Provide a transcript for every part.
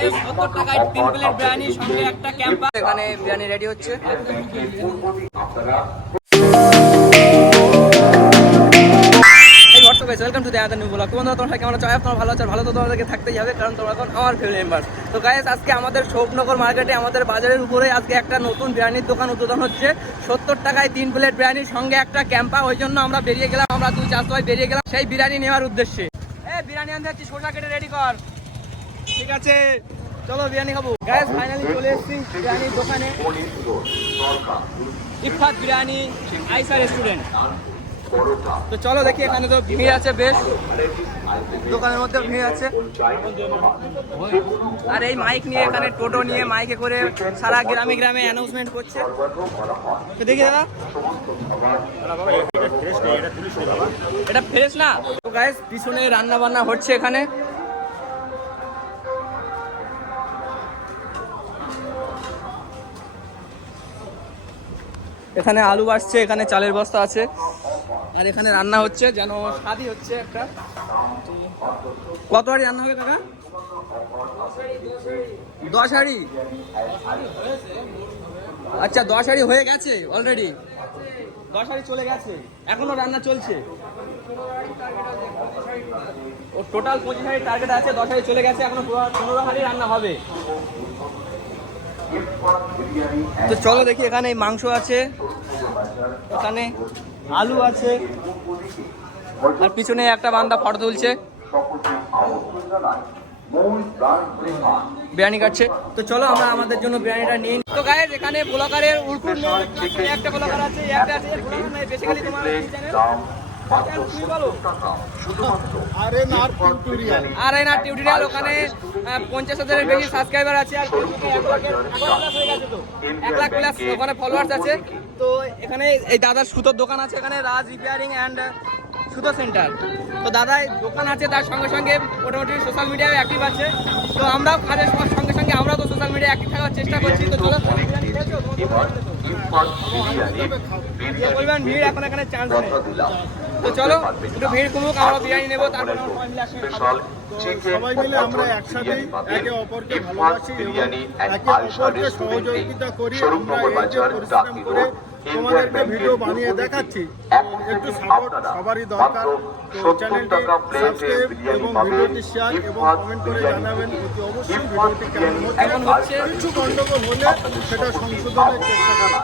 Guys 70 টাকায় 3 plate biryani সঙ্গে একটা ক্যাম্পা। এখানে বিরিয়ানি রেডি হচ্ছে। Welcome to the other new blog. তোমরা কেমন আছো? তোমরা ভালো আছো? ভালো তো তোমাদেরকে থাকতেই হবে, কারণ তোমরা এখন আমার ফ্যামিলি মেম্বার। তো গাইস আজকে আমাদের শোভনগর মার্কেটে আমাদের বাজারের উপরে আজকে একটা নতুন বিরিয়ানির দোকান উদ্বোধন হচ্ছে। 70 টাকায় 3 প্লেট বিরিয়ানির সঙ্গে একটা ক্যাম্পা। ওই জন্য আমরা বেরিয়ে গেলাম, আমরা 2-4 সবাই বেরিয়ে গেলাম সেই বিরিয়ানি নেওয়ার উদ্দেশ্যে। বিরিয়ানি আনতে যাচ্ছি, সোজা কেটে রেডি কর। ঠিক আছে, চলো বিরিয়ানি খাবো। গাইস ফাইনালি চলে এসেছি বিরিয়ানির দোকানে। ইফাত বিরিয়ানি আইসা রেস্টুরেন্ট। তো চলো দেখি, এখানে তো ভিড় আছে বেশ, দোকানের মধ্যে ভিড় আছে। আর এই মাইক নিয়ে, এখানে টোটো নিয়ে মাইকে করে সারা গ্রামে গ্রামে অ্যানাউন্সমেন্ট করছে। তো দেখি দাদা, এটা ফ্রেশ না। তো গাইস পিছনে রান্না বান্না হচ্ছে এখানে। এখানে আলু আসছে, এখানে চালের বস্তা আছে, আর এখানে রান্না হচ্ছে যেন স্বাদই হচ্ছে একটা। কত হাঁড়ি রান্না হবে কাকা? 10 হাঁড়ি। আচ্ছা 10 হাঁড়ি হয়ে গেছে অলরেডি, 10 হাঁড়ি চলে গেছে, এখনো রান্না চলছে। ও টোটাল 25 হাঁড়ি টার্গেট আছে, 10 হাঁড়ি চলে গেছে, এখনো 15 হাঁড়ি রান্না হবে। তো চলো দেখি, এখানে মাংস আছে, এখানে আলু আছে, আর পিছনে একটা বান্দা ফটো তুলছে, বিরিয়ানি কাটছে। তো চলো আমরা আমাদের জন্য বিরিয়ানিটা নিই। তো গাইস এখানে ব্লগারের উড়কুর একটা ব্লগার আছে, একটা আছে বেসিক্যালি তোমার চ্যানেল আরেনা টিউটোরিয়াল। ওখানে 50,000-এর বেশি সাবস্ক্রাইবার আছে, আর 1 লাখ প্লাস ওখানে ফলোয়ার্স আছে। তো এখানে এই দাদার সুতোর দোকান আছে, এখানে রাজ রিপেয়ারিং অ্যান্ড সুতো সেন্টার। তো দাদাই দোকান আছে, তার সঙ্গে সঙ্গে মোটামুটি সোশ্যাল মিডিয়ায় অ্যাক্টিভ আছে। তো আমরাও কাজের সঙ্গে সঙ্গে আমরাও তো সোশ্যাল মিডিয়ায় অ্যাক্টিভ থাকার চেষ্টা করছি। তো চলো, পরিমাণ ভিড় এখন এখানে চান্স নেই। তো চলো একটু ভিড় কমুক, আমরা বিরিয়ানি নেবো, তারপর সবাই মিলে আমরা একসাথে একে অপরকে ভালোবাসি এবং একে অপরকে সহযোগিতা করি। আমরা এই যে পরিশ্রম করে তোমাদেরকে ভিডিও বানিয়ে দেখাচ্ছি, একটু সাপোর্ট সবারই দরকার। তো চ্যানেলটি সাবস্ক্রাইব এবং ভিডিওটি শেয়ার এবং কমেন্ট করে জানাবেন অতি অবশ্যই ভিডিওটি কেমন হচ্ছে। কিছু গন্ডগোল হলে সেটা সংশোধনের চেষ্টা করা।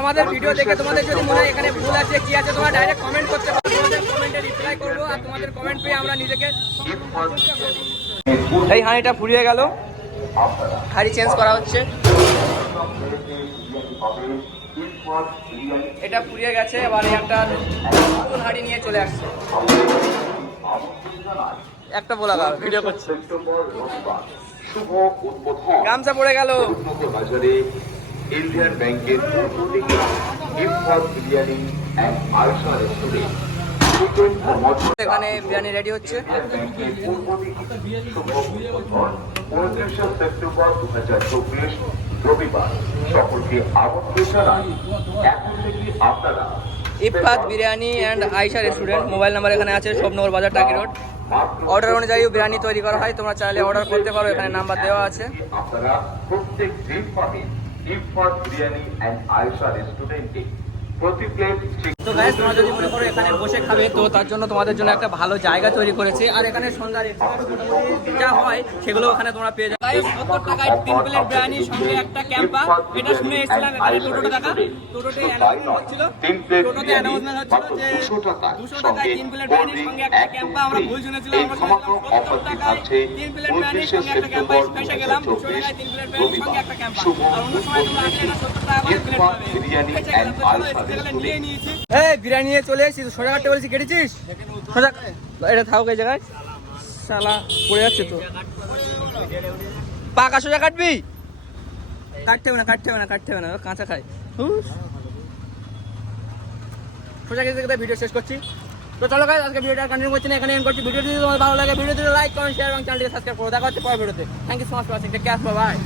আমাদের ভিডিও দেখে তোমাদের যদি মনে হয় এখানে ভুল আছে, কি আছে, তোমরা ডাইরেক্ট কমেন্ট করতে পারো, তোমাদের কমেন্টে রিপ্লাই করবো, আর তোমাদের কমেন্ট পেয়ে আমরা নিজেকে। এই হাঁড়িটা ফুরিয়ে গেল, হাঁড়ি চেঞ্জ করা হচ্ছে। এটা ফুরিয়ে গেছে, এবার একটা নতুন হাঁড়ি নিয়ে চলে আসছে। একটা বলা ভিডিও করছে, গামছা পড়ে গেল। ইন্ডিয়ান ব্যাংকের পক্ষ থেকে ইফাত বিরিয়ানি এন্ড আয়শা রেস্টুরেন্ট এখানে বিরিয়ানি রেডি হচ্ছে। 29 সেপ্টেম্বর 2024 রবিবার সকলকে আমন্ত্রণ জানাই। এখন থেকে আপনারা Ifat biryani and Ayesha restaurant, mobile number এখানে আছে, শোভনগর বাজার, টাকি রোড। অর্ডার অনুযায়ী বিরিয়ানি তৈরি করা হয়, তোমরা চাইলে অর্ডার করতে পারো, এখানে নাম্বার দেওয়া আছে। আপনারা প্রত্যেক দিন পাবেন ইফাত বিরিয়ানি এন্ড আয়শা রেস্টুরেন্টে প্রতি প্লেট। তো গাইস তোমরা যদি মনে করো এখানে বসে খাবে, তো তার জন্য তোমাদের জন্য একটা ভালো জায়গা তৈরি করেছে। আর এখানে সন্ধ্যার যা হয় সেগুলো ওখানে তোমরা পেয়ে যাবে। গাইস 70 টাকায় 3 প্লেট বিরিয়ানি সঙ্গে একটা ক্যাম্পা। এটা শুনে এসেছিলাম এখানে টোটোতে টাকা, টোটোতে অ্যানাউন্সমেন্ট হচ্ছিল, টোটোতে অ্যানাউন্সমেন্ট হচ্ছিল যে 200 টাকায় 3 প্লেট বিরিয়ানি সঙ্গে একটা ক্যাম্পা। আমরা ভুল শুনেছিলাম, আমরা শুনেছিলাম 70 টাকায় 3 প্লেট বিরিয়ানি সঙ্গে একটা ক্যাম্পা। ফেসে গেলাম 200 টাকায় 3 প্লেট বিরিয়ানি সঙ্গে একটা ক্যাম্পা। আর অন্য সময় তোমরা আসলে এটা 70 টাকা করে প্লেট পাবে। ফেসে গেলাম, তো চলো এসে নিয়ে নিয়েছি। এই বিরিয়ানি নিয়ে চলে এসেছি, সোজা কাটতে বলেছি, কেটেছিস সোজা? এটা থাকুক এই জায়গায়, শালা পড়ে যাচ্ছে তো। পাকা সোজা কাটবি? কাটতে হবে না, কাটতে হবে না, কাটতে হবে না, কাঁচা খাই। সোজা কেটে ভিডিও শেষ করছি। তো চলো গাইস আজকে ভিডিওটা কন্টিনিউ করছি না, এখানে এন্ড করছি। ভিডিওটি যদি তোমাদের ভালো লাগে ভিডিওটি লাইক কমেন্ট শেয়ার এবং চ্যানেলটিকে সাবস্ক্রাইব করো। দেখা হচ্ছে পরের ভিডিওতে। Thank you so much for watching, take care, bye by.